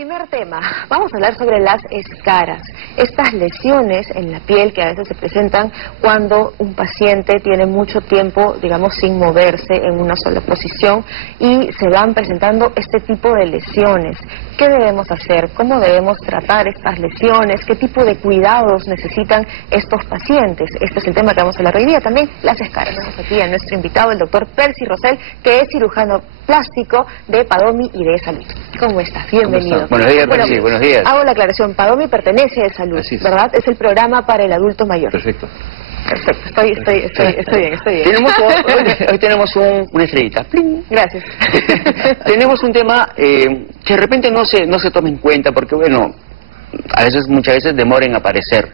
Primer tema, vamos a hablar sobre las escaras, estas lesiones en la piel que a veces se presentan cuando un paciente tiene mucho tiempo, digamos, sin moverse en una sola posición y se van presentando este tipo de lesiones. ¿Qué debemos hacer? ¿Cómo debemos tratar estas lesiones? ¿Qué tipo de cuidados necesitan estos pacientes? Este es el tema que vamos a hablar hoy día. También las escaras. Tenemos aquí a nuestro invitado, el doctor Percy Rosell, que es cirujano plástico de Padomi y de Salud. ¿Cómo estás? Bienvenido. Buenos días, Percy, buenos días. Hago la aclaración, Padomi pertenece a Salud, ¿verdad? Es el programa para el adulto mayor. Perfecto. Perfecto, estoy bien. Hoy tenemos una estrellita. ¡Pling! Gracias. Tenemos un tema que de repente no se toma en cuenta porque, bueno, muchas veces demora en aparecer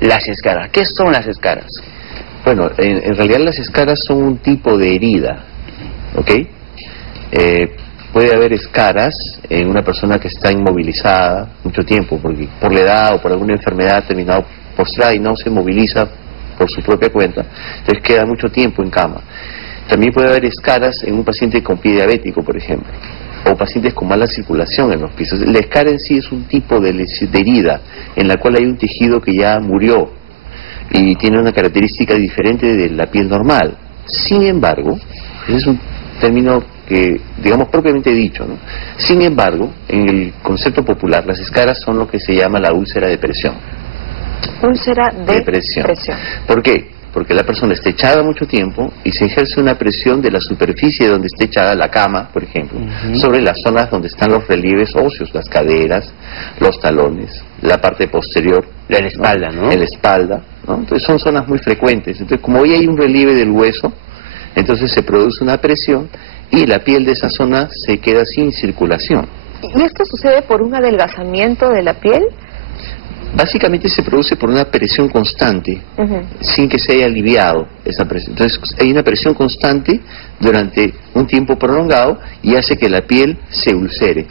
las escaras. ¿Qué son las escaras? Bueno, en realidad las escaras son un tipo de herida, ¿ok? Puede haber escaras en una persona que está inmovilizada mucho tiempo, porque por la edad o por alguna enfermedad ha terminado postrada y no se moviliza por su propia cuenta, entonces queda mucho tiempo en cama. También puede haber escaras en un paciente con pie diabético, por ejemplo, o pacientes con mala circulación en los pies. La escara en sí es un tipo de herida en la cual hay un tejido que ya murió y tiene una característica diferente de la piel normal. Sin embargo, ese es un término que, digamos, propiamente dicho, ¿no? Sin embargo, en el concepto popular, las escaras son lo que se llama la úlcera de presión. Úlcera de presión. ¿Por qué? Porque la persona está echada mucho tiempo y se ejerce una presión de la superficie donde está echada la cama, por ejemplo, sobre las zonas donde están los relieves óseos, las caderas, los talones, la parte posterior. La espalda, ¿no? En la espalda, ¿no? Entonces son zonas muy frecuentes. Entonces, como hoy hay un relieve del hueso, entonces se produce una presión y la piel de esa zona se queda sin circulación. ¿Y esto sucede por un adelgazamiento de la piel? Básicamente se produce por una presión constante, sin que se haya aliviado esa presión. Entonces hay una presión constante durante un tiempo prolongado y hace que la piel se ulcere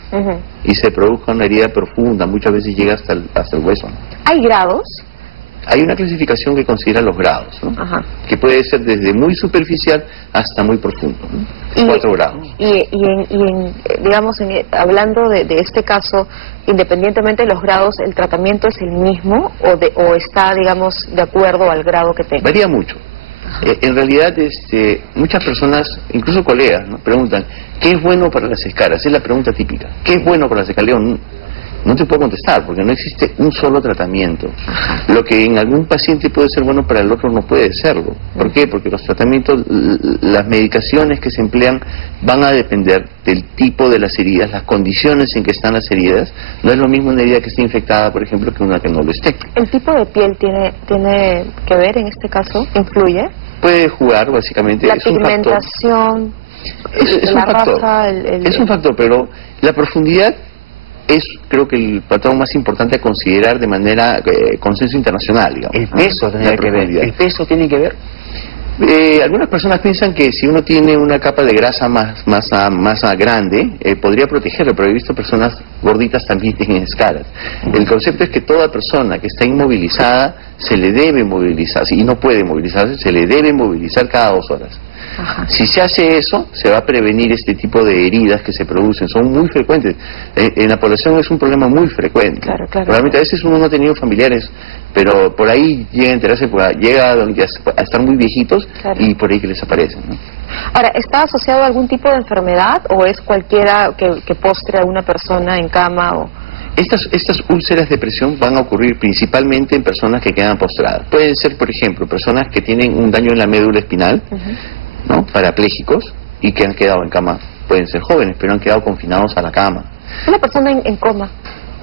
y se produzca una herida profunda, muchas veces llega hasta el hueso. ¿Hay grados? Hay una clasificación que considera los grados, ¿no? Que puede ser desde muy superficial hasta muy profundo, ¿no? 4 grados. Digamos, hablando de este caso, independientemente de los grados, ¿el tratamiento es el mismo o está, digamos, de acuerdo al grado que tenga? Varía mucho. En realidad, muchas personas, incluso colegas, ¿no?, preguntan, ¿qué es bueno para las escaras? Es la pregunta típica. ¿Qué es bueno para las escaras? No te puedo contestar porque no existe un solo tratamiento. Lo que en algún paciente puede ser bueno para el otro no puede serlo. ¿Por qué? Porque los tratamientos, las medicaciones que se emplean van a depender del tipo de las heridas, las condiciones en que están las heridas. No es lo mismo una herida que esté infectada, por ejemplo, que una que no lo esté. ¿El tipo de piel tiene que ver en este caso? ¿Influye? Puede jugar, básicamente. La pigmentación, la raza, es un factor, pero la profundidad es, creo que, el patrón más importante a considerar de manera consenso internacional, digamos. El peso tendría que ver. ¿El peso tiene que ver? Algunas personas piensan que si uno tiene una capa de grasa más grande, podría protegerlo, pero he visto personas gorditas también tienen escaras. El concepto es que toda persona que está inmovilizada se le debe movilizar, y no puede movilizarse, se le debe movilizar cada 2 horas. Si se hace eso, se va a prevenir este tipo de heridas que se producen. Son muy frecuentes. En la población es un problema muy frecuente. Claro. Realmente a veces uno no ha tenido familiares, pero por ahí llega a enterarse, llega a estar muy viejitos y por ahí que les aparecen, ¿no? Ahora, ¿está asociado a algún tipo de enfermedad o es cualquiera que postre a una persona en cama o...? Estas úlceras de presión van a ocurrir principalmente en personas que quedan postradas. Pueden ser, por ejemplo, personas que tienen un daño en la médula espinal, ¿no?, parapléjicos, y que han quedado en cama. Pueden ser jóvenes, pero han quedado confinados a la cama. ¿Una persona en coma?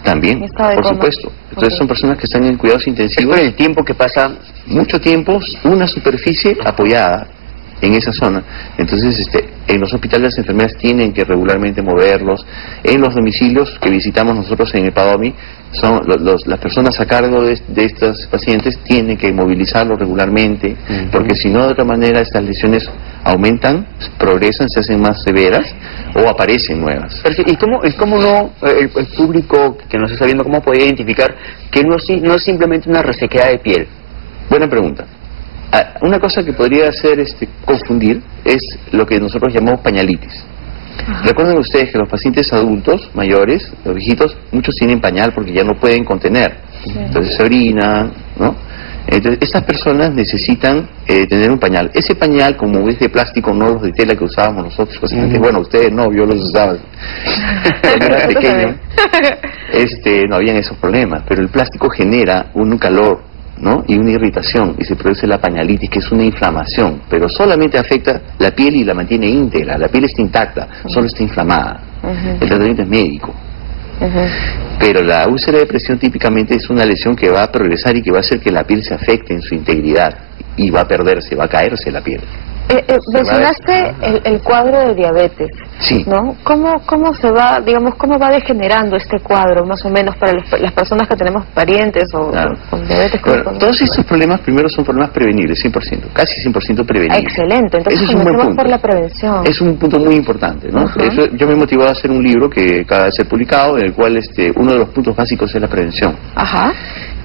También, por supuesto. Entonces son personas que están en cuidados intensivos. Es por el tiempo que pasa. Mucho tiempo, una superficie apoyada en esa zona. Entonces, en los hospitales las enfermeras tienen que regularmente moverlos. En los domicilios que visitamos nosotros en el Padomi, las personas a cargo de estos pacientes tienen que movilizarlos regularmente, porque si no, de otra manera, estas lesiones aumentan, progresan, se hacen más severas o aparecen nuevas. ¿Y cómo el público que nos está viendo, cómo puede identificar que no es simplemente una resequedad de piel? Buena pregunta. Una cosa que podría hacer confundir es lo que nosotros llamamos pañalitis. Recuerden ustedes que los pacientes adultos, mayores, los viejitos, muchos tienen pañal porque ya no pueden contener. Entonces se orinan, ¿no? Entonces, estas personas necesitan tener un pañal. Ese pañal, como es de plástico, no los de tela que usábamos nosotros, pacientes, bueno, ustedes no, yo los usaba cuando era pequeño, no habían esos problemas, pero el plástico genera un calor, ¿no? Y una irritación, y se produce la pañalitis, que es una inflamación, pero solamente afecta la piel y la mantiene íntegra, la piel está intacta, solo está inflamada. El tratamiento es médico. Pero la úlcera de presión típicamente es una lesión que va a progresar y que va a hacer que la piel se afecte en su integridad y va a perderse, va a caerse la piel. Mencionaste el cuadro de diabetes, sí, ¿no? ¿Cómo se va, digamos, cómo va degenerando este cuadro, más o menos, para las personas que tenemos parientes o con diabetes? Bueno, todos estos problemas, primero, son problemas prevenibles, 100%, casi 100% prevenibles. Excelente, entonces comencemos por la prevención. Es un punto muy importante, ¿no? Eso, yo me he motivado a hacer un libro que acaba de ser publicado, en el cual uno de los puntos básicos es la prevención.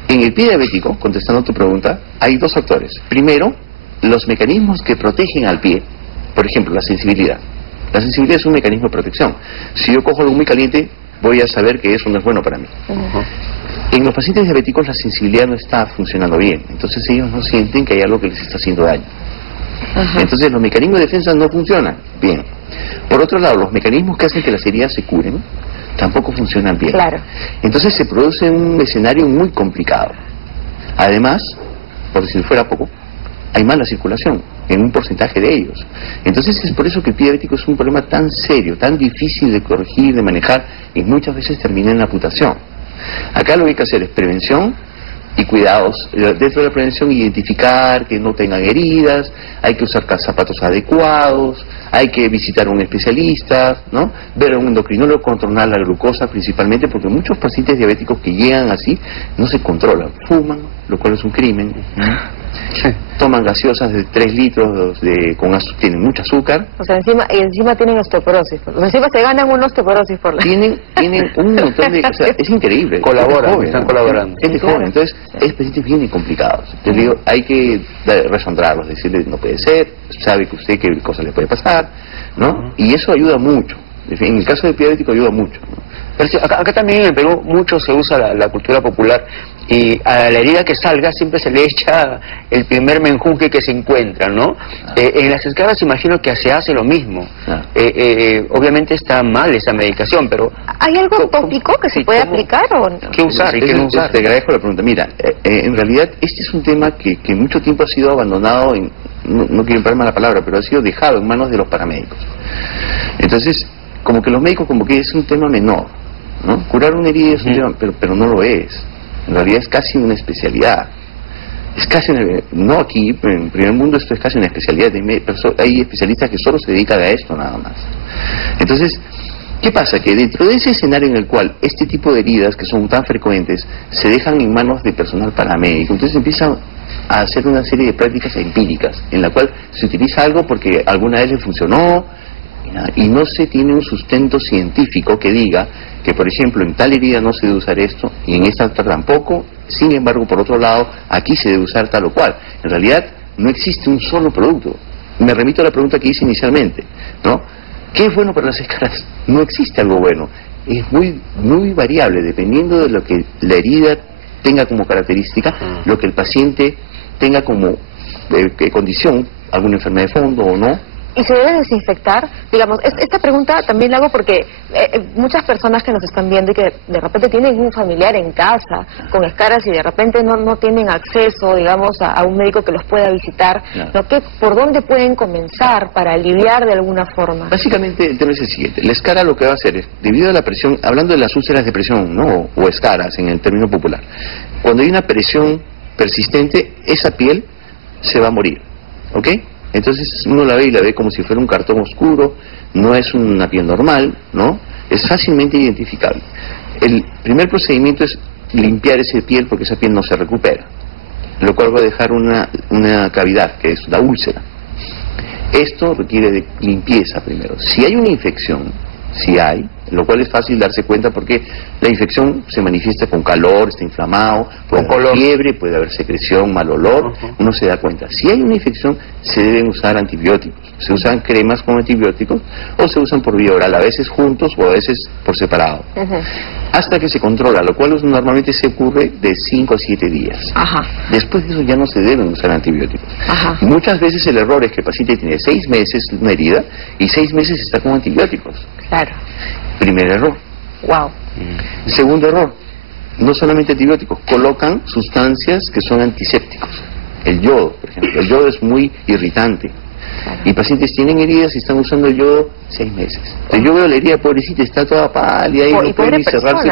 En el pie diabético, contestando tu pregunta, hay dos factores. Primero, los mecanismos que protegen al pie, por ejemplo, la sensibilidad. La sensibilidad es un mecanismo de protección. Si yo cojo algo muy caliente, voy a saber que eso no es bueno para mí. En los pacientes diabéticos la sensibilidad no está funcionando bien, entonces ellos no sienten que hay algo que les está haciendo daño. Entonces los mecanismos de defensa no funcionan bien. Por otro lado, los mecanismos que hacen que las heridas se curen tampoco funcionan bien. Entonces se produce un escenario muy complicado. Además, por si fuera poco, hay mala circulación en un porcentaje de ellos. Entonces es por eso que el pie diabético es un problema tan serio, tan difícil de corregir, de manejar, y muchas veces termina en amputación. Acá lo que hay que hacer es prevención y cuidados. Dentro de la prevención, identificar que no tengan heridas, hay que usar zapatos adecuados, hay que visitar a un especialista, ¿no? Ver a un endocrinólogo, controlar la glucosa principalmente, porque muchos pacientes diabéticos que llegan así no se controlan, fuman, lo cual es un crimen, toman gaseosas de 3 litros tienen mucho azúcar. O sea, encima tienen osteoporosis. O sea, encima se ganan una osteoporosis por la... Tienen un montón de... O sea, es increíble. Están colaborando. Gente joven, entonces es pacientes bien complicados. Entonces digo, hay que resonarlos, decirles, no puede ser, sabe que usted qué cosa le puede pasar, ¿no? Y eso ayuda mucho. En el caso del pie diabético ayuda mucho, ¿no? Pero sí, acá también en el Perú mucho se usa la cultura popular, y a la herida que salga siempre se le echa el primer menjunje que se encuentra, ¿no? En las escalas imagino que se hace lo mismo. Obviamente está mal esa medicación, pero... ¿Hay algo tópico que se puede aplicar o no? ¿Qué usar y qué no usar? Te agradezco la pregunta. Mira, en realidad este es un tema que mucho tiempo ha sido abandonado, no quiero emplear la palabra, pero ha sido dejado en manos de los paramédicos. Entonces, como que los médicos como que es un tema menor, ¿no? Curar una herida es un tema, pero no lo es. En realidad es casi una especialidad. Es casi, no aquí, en el primer mundo esto es casi una especialidad. Hay especialistas que solo se dedican a esto nada más. Entonces, ¿qué pasa? Que dentro de ese escenario en el cual este tipo de heridas, que son tan frecuentes, se dejan en manos de personal paramédico, entonces empiezan a hacer una serie de prácticas empíricas, en la cual se utiliza algo porque alguna vez le funcionó, y no se tiene un sustento científico que diga que, por ejemplo, en tal herida no se debe usar esto y en esta otra tampoco. Sin embargo, por otro lado, aquí se debe usar tal o cual. En realidad no existe un solo producto. Me remito a la pregunta que hice inicialmente, ¿no? ¿Qué es bueno para las escaras? No existe algo bueno. Es muy variable, dependiendo de lo que la herida tenga como característica, lo que el paciente tenga como condición, alguna enfermedad de fondo o no. ¿Y se debe desinfectar? Digamos, esta pregunta también la hago porque muchas personas que nos están viendo y que de repente tienen un familiar en casa con escaras y de repente no tienen acceso, digamos, a un médico que los pueda visitar, ¿no? ¿Por dónde pueden comenzar para aliviar de alguna forma? Básicamente el tema es el siguiente. La escara lo que va a hacer es, debido a la presión, hablando de las úlceras de presión, ¿no? O escaras en el término popular, cuando hay una presión persistente, esa piel se va a morir, ¿ok? Entonces uno la ve y la ve como si fuera un cartón oscuro, no es una piel normal, ¿no? Es fácilmente identificable. El primer procedimiento es limpiar esa piel porque esa piel no se recupera, lo cual va a dejar una cavidad, que es la úlcera. Esto requiere de limpieza primero. Si hay una infección, si hay, lo cual es fácil darse cuenta porque la infección se manifiesta con calor, está inflamado, puede haber fiebre, puede haber secreción, mal olor, uno se da cuenta. Si hay una infección, se deben usar antibióticos. Se usan cremas con antibióticos o se usan por vía oral, a veces juntos o a veces por separado. Hasta que se controla, lo cual normalmente se ocurre de 5 a 7 días. Después de eso ya no se deben usar antibióticos. Muchas veces el error es que el paciente tiene 6 meses una herida y 6 meses está con antibióticos. Claro. Primer error. Wow. Segundo error, no solamente antibióticos, colocan sustancias que son antisépticos. El yodo, por ejemplo. El yodo es muy irritante. Y pacientes tienen heridas y están usando el yodo 6 meses. Entonces yo veo la herida, pobrecita, está toda pálida y no puede ni cerrarse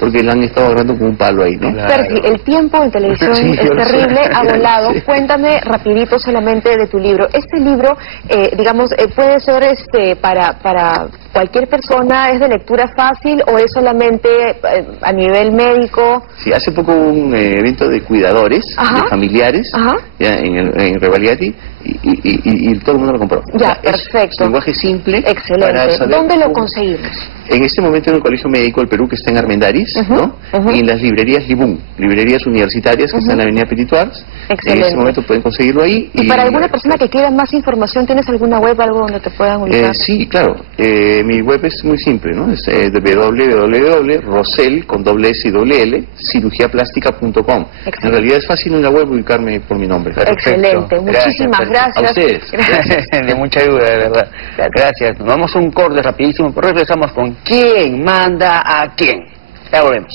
porque la han estado agarrando con un palo ahí, ¿no? Percy, el tiempo en televisión es terrible, ha volado. Cuéntame rapidito solamente de tu libro. Este libro, digamos, puede ser para cualquier persona, ¿es de lectura fácil o es solamente a nivel médico? Sí, hace poco hubo un evento de cuidadores, de familiares, ya, en Revaliati, y todo el mundo lo compró. Ya, perfecto. Es lenguaje simple. Excelente. ¿Dónde lo conseguimos? En este momento en el Colegio Médico del Perú, que está en Armendáriz, ¿no? Y en las librerías Libún, librerías universitarias que están en la avenida Petituars. En este momento pueden conseguirlo ahí. Y para alguna persona que quiera más información, ¿tienes alguna web, algo donde te puedan ubicar? Sí, claro. Mi web es muy simple, ¿no? Es www.rosel, con doble S y doble L, cirugiaplástica.com. En realidad es fácil en la web ubicarme por mi nombre. Excelente. Muchísimas gracias. A ustedes. Gracias. De mucha ayuda, de verdad. Gracias. Nos vamos a un corte rapidísimo, pero regresamos con ¿Quién manda a quién? Ya volvemos.